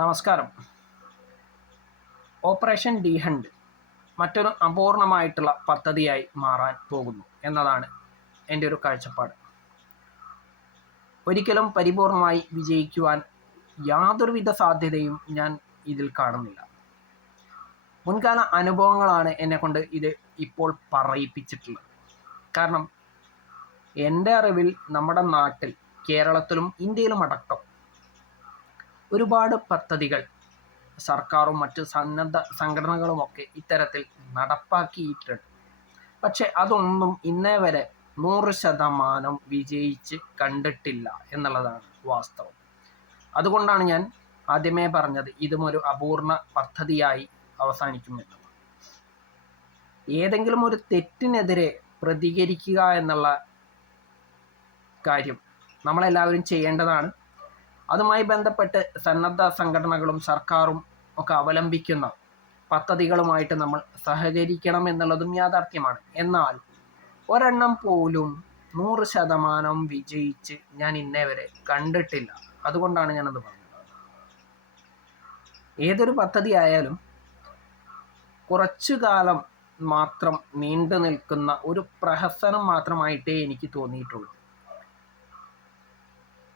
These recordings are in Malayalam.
നമസ്കാരം. ഓപ്പറേഷൻ ഡി ഹണ്ട് മറ്റൊരു അപൂർണമായിട്ടുള്ള പദ്ധതിയായി മാറാൻ പോകുന്നു എന്നതാണ് എൻ്റെ ഒരു കാഴ്ചപ്പാട്. ഒരിക്കലും പരിപൂർണമായി വിജയിക്കുവാൻ യാതൊരുവിധ സാധ്യതയും ഞാൻ ഇതിൽ കാണുന്നില്ല. മുൻകാല അനുഭവങ്ങളാണ് എന്നെക്കൊണ്ട് ഇത് ഇപ്പോൾ പറയിപ്പിച്ചിട്ടുള്ളത്. കാരണം എൻ്റെ അറിവിൽ നമ്മുടെ നാട്ടിൽ, കേരളത്തിലും ഇന്ത്യയിലും അടക്കം ഒരുപാട് പദ്ധതികൾ സർക്കാരും മറ്റ് സന്നദ്ധ സംഘടനകളുമൊക്കെ ഇത്തരത്തിൽ നടപ്പാക്കിയിട്ടുണ്ട്. പക്ഷെ അതൊന്നും ഇന്നേ വരെ 100% വിജയിച്ച് കണ്ടിട്ടില്ല എന്നുള്ളതാണ് വാസ്തവം. അതുകൊണ്ടാണ് ഞാൻ ആദ്യമേ പറഞ്ഞത് ഇതും ഒരു അപൂർണ പദ്ധതിയായി അവസാനിക്കുമെന്ന്. ഏതെങ്കിലും ഒരു തെറ്റിനെതിരെ പ്രതികരിക്കുക എന്നുള്ള കാര്യം നമ്മളെല്ലാവരും ചെയ്യേണ്ടതാണ്. അതുമായി ബന്ധപ്പെട്ട് സന്നദ്ധ സംഘടനകളും സർക്കാരും ഒക്കെ അവലംബിക്കുന്ന പദ്ധതികളുമായിട്ട് നമ്മൾ സഹകരിക്കണം എന്നുള്ളതും യാഥാർത്ഥ്യമാണ്. എന്നാൽ ഒരെണ്ണം പോലും 100% വിജയിച്ച് ഞാൻ ഇന്നേ വരെ കണ്ടിട്ടില്ല. അതുകൊണ്ടാണ് ഞാനത് പറഞ്ഞത്. ഏതൊരു പദ്ധതി ആയാലും കുറച്ചു കാലം മാത്രം നീണ്ടു നിൽക്കുന്ന ഒരു പ്രഹസനം മാത്രമായിട്ടേ എനിക്ക് തോന്നിയിട്ടുള്ളൂ.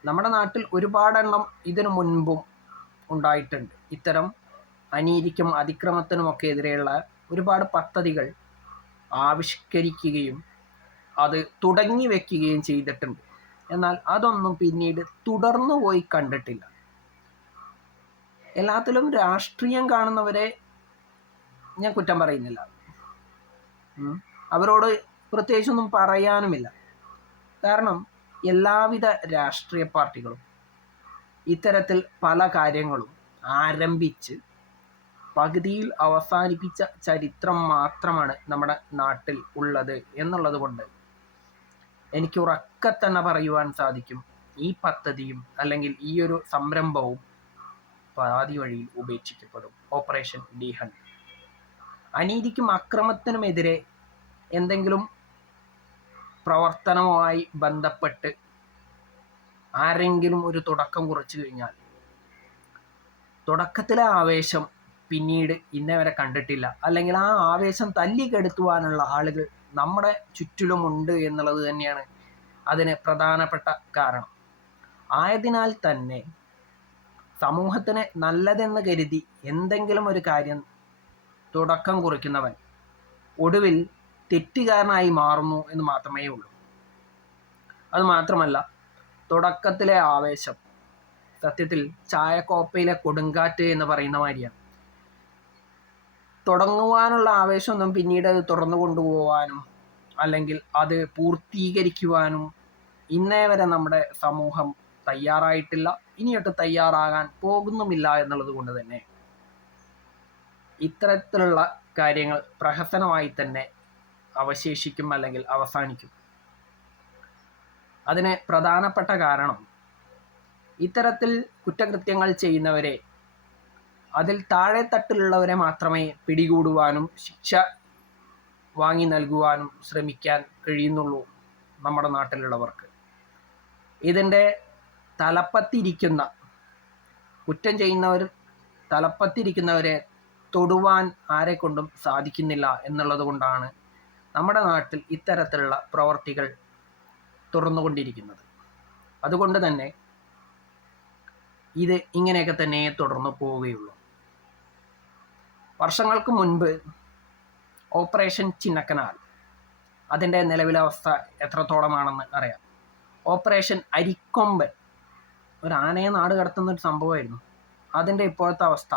നമ്മുടെ നാട്ടിൽ ഒരുപാടെണ്ണം ഇതിനു മുൻപും ഉണ്ടായിട്ടുണ്ട്. ഇത്തരം അനീതിക്കും അതിക്രമത്തിനുമൊക്കെ എതിരെയുള്ള ഒരുപാട് പദ്ധതികൾ ആവിഷ്കരിക്കുകയും അത് തുടങ്ങി വയ്ക്കുകയും ചെയ്തിട്ടുണ്ട്. എന്നാൽ അതൊന്നും പിന്നീട് തുടർന്നു പോയി കണ്ടിട്ടില്ല. എല്ലാത്തിലും രാഷ്ട്രീയം കാണുന്നവരെ ഞാൻ കുറ്റം പറയുന്നില്ല. അവരോട് പ്രത്യേകിച്ചൊന്നും പറയാനുമില്ല. കാരണം എല്ലാവിധ രാഷ്ട്രീയ പാർട്ടികളും ഇത്തരത്തിൽ പല കാര്യങ്ങളും ആരംഭിച്ച് പകുതിയിൽ അവസാനിപ്പിച്ച ചരിത്രം മാത്രമാണ് നമ്മുടെ നാട്ടിൽ ഉള്ളത് എന്നുള്ളത് കൊണ്ട് എനിക്ക് ഉറക്കെ തന്നെ പറയുവാൻ സാധിക്കും, ഈ പദ്ധതിയും അല്ലെങ്കിൽ ഈ ഒരു സംരംഭവും പാതി വഴിയിൽ ഉപേക്ഷിക്കപ്പെടും. ഓപ്പറേഷൻ ഡി ഹണ്ട് അനീതിക്കും അക്രമത്തിനുമെതിരെ എന്തെങ്കിലും പ്രവർത്തനവുമായി ബന്ധപ്പെട്ട് ആരെങ്കിലും ഒരു തുടക്കം കുറിച്ചു കഴിഞ്ഞാൽ തുടക്കത്തിലെ ആവേശം പിന്നീട് ഇന്നേ വരെ കണ്ടിട്ടില്ല. അല്ലെങ്കിൽ ആ ആവേശം തല്ലിക്കെടുത്തുവാനുള്ള ആളുകൾ നമ്മുടെ ചുറ്റിലുമുണ്ട് എന്നുള്ളത് തന്നെയാണ് അതിന് പ്രധാനപ്പെട്ട കാരണം. ആയതിനാൽ തന്നെ സമൂഹത്തിന് നല്ലതെന്ന് കരുതി എന്തെങ്കിലും ഒരു കാര്യം തുടക്കം കുറിക്കുന്നവൻ ഒടുവിൽ തെറ്റുകാരനായി മാറുന്നു എന്ന് മാത്രമേ ഉള്ളൂ. അതുമാത്രമല്ല, തുടക്കത്തിലെ ആവേശം സത്യത്തിൽ ചായക്കോപ്പയിലെ കൊടുങ്കാറ്റ് എന്ന് പറയുന്ന മാതിരിയാണ്. തുടങ്ങുവാനുള്ള ആവേശമൊന്നും പിന്നീട് അത് തുറന്നു കൊണ്ടുപോകാനും അല്ലെങ്കിൽ അത് പൂർത്തീകരിക്കുവാനും ഇന്നേ വരെ നമ്മുടെ സമൂഹം തയ്യാറായിട്ടില്ല, ഇനിയൊട്ട് തയ്യാറാകാൻ പോകുന്നുമില്ല എന്നുള്ളത് കൊണ്ട് തന്നെ ഇത്തരത്തിലുള്ള കാര്യങ്ങൾ പ്രഹസനമായി തന്നെ അവശേഷിക്കും അല്ലെങ്കിൽ അവസാനിക്കും. അതിന് പ്രധാനപ്പെട്ട കാരണം ഇത്തരത്തിൽ കുറ്റകൃത്യങ്ങൾ ചെയ്യുന്നവരെ, അതിൽ താഴെ തട്ടിലുള്ളവരെ മാത്രമേ പിടികൂടുവാനും ശിക്ഷ വാങ്ങി നൽകുവാനും ശ്രമിക്കാൻ കഴിയുന്നുള്ളൂ നമ്മുടെ നാട്ടിലുള്ളവർക്ക്. ഇതിൻ്റെ തലപ്പത്തിരിക്കുന്ന കുറ്റം ചെയ്യുന്നവർ തലപ്പത്തിരിക്കുന്നവരെ തൊടുവാൻ ആരെക്കൊണ്ടും സാധിക്കുന്നില്ല എന്നുള്ളത് കൊണ്ടാണ് നമ്മുടെ നാട്ടിൽ ഇത്തരത്തിലുള്ള പ്രവർത്തികൾ തുറന്നുകൊണ്ടിരിക്കുന്നത്. അതുകൊണ്ട് തന്നെ ഇത് ഇങ്ങനെയൊക്കെ തന്നെ തുടർന്നു പോവുകയുള്ളൂ. വർഷങ്ങൾക്ക് മുൻപ് ഓപ്പറേഷൻ ചിന്നക്കനാൽ, അതിൻ്റെ നിലവിലെ അവസ്ഥ എത്രത്തോളമാണെന്ന് അറിയാം. ഓപ്പറേഷൻ അരിക്കൊമ്പൻ, ഒരു ആനയെ നാട് കടത്തുന്ന ഒരു സംഭവമായിരുന്നു. അതിൻ്റെ ഇപ്പോഴത്തെ അവസ്ഥ,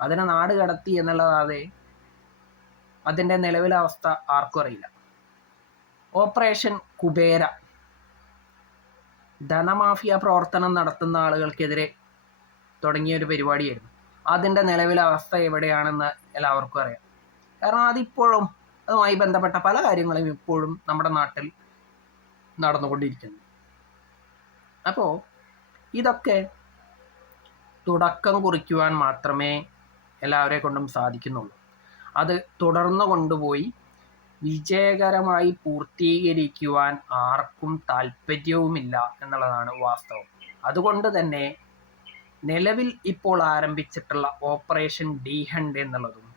അതിനെ നാട് കടത്തി എന്നുള്ളതാതെ അതിൻ്റെ നിലവിലെ അവസ്ഥ ആർക്കും അറിയില്ല. ഓപ്പറേഷൻ കുബേര, ധനമാഫിയ പ്രവർത്തനം നടത്തുന്ന ആളുകൾക്കെതിരെ തുടങ്ങിയ ഒരു പരിപാടിയായിരുന്നു. അതിൻ്റെ നിലവിലെ അവസ്ഥ എവിടെയാണെന്ന് എല്ലാവർക്കും അറിയാം. കാരണം അതിപ്പോഴും അതുമായി ബന്ധപ്പെട്ട പല കാര്യങ്ങളും ഇപ്പോഴും നമ്മുടെ നാട്ടിൽ നടന്നുകൊണ്ടിരിക്കുന്നു. അപ്പോൾ ഇതൊക്കെ തുടക്കം കുറിക്കുവാൻ മാത്രമേ എല്ലാവരെ കൊണ്ടും സാധിക്കുന്നുള്ളൂ. അത് തുടർന്നു കൊണ്ടുപോയി വിജയകരമായി പൂർത്തീകരിക്കുവാൻ ആർക്കും താല്പര്യവുമില്ല എന്നുള്ളതാണ് വാസ്തവം. അതുകൊണ്ട് തന്നെ നിലവിൽ ഇപ്പോൾ ആരംഭിച്ചിട്ടുള്ള ഓപ്പറേഷൻ ഡി ഹണ്ട് എന്നുള്ളതും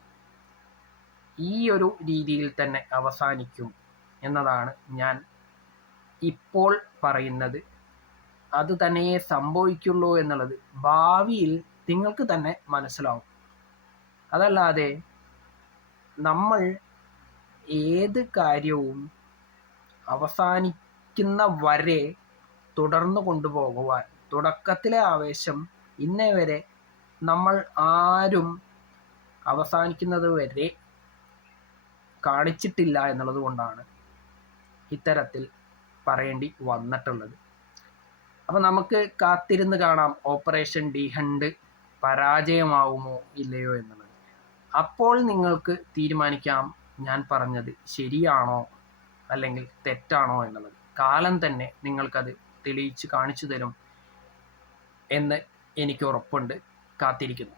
ഈ ഒരു രീതിയിൽ തന്നെ അവസാനിക്കും എന്നതാണ് ഞാൻ ഇപ്പോൾ പറയുന്നത്. അത് തന്നെയേ സംഭവിക്കുള്ളൂ എന്നുള്ളത് ഭാവിയിൽ നിങ്ങൾക്ക് തന്നെ മനസ്സിലാവും. അതല്ലാതെ നമ്മൾ ഏത് കാര്യവും അവസാനിക്കുന്ന വരെ തുടർന്നു കൊണ്ടുപോകുവാൻ തുടക്കത്തിലെ ആവേശം ഇന്നേ വരെ നമ്മൾ ആരും അവസാനിക്കുന്നത് വരെ കാണിച്ചിട്ടില്ല എന്നുള്ളത് കൊണ്ടാണ് ഇത്തരത്തിൽ പറയേണ്ടി വന്നിട്ടുള്ളത്. അപ്പം നമുക്ക് കാത്തിരുന്ന് കാണാം ഓപ്പറേഷൻ ഡി ഹണ്ട് പരാജയമാവുമോ ഇല്ലയോ എന്നുള്ളത്. അപ്പോൾ നിങ്ങൾക്ക് തീരുമാനിക്കാം ഞാൻ പറഞ്ഞത് ശരിയാണോ അല്ലെങ്കിൽ തെറ്റാണോ എന്നുള്ളത്. കാലം തന്നെ നിങ്ങൾക്കത് തെളിയിച്ച് കാണിച്ചു തരും എന്ന് എനിക്ക് ഉറപ്പുണ്ട്. കാത്തിരിക്കുന്നു.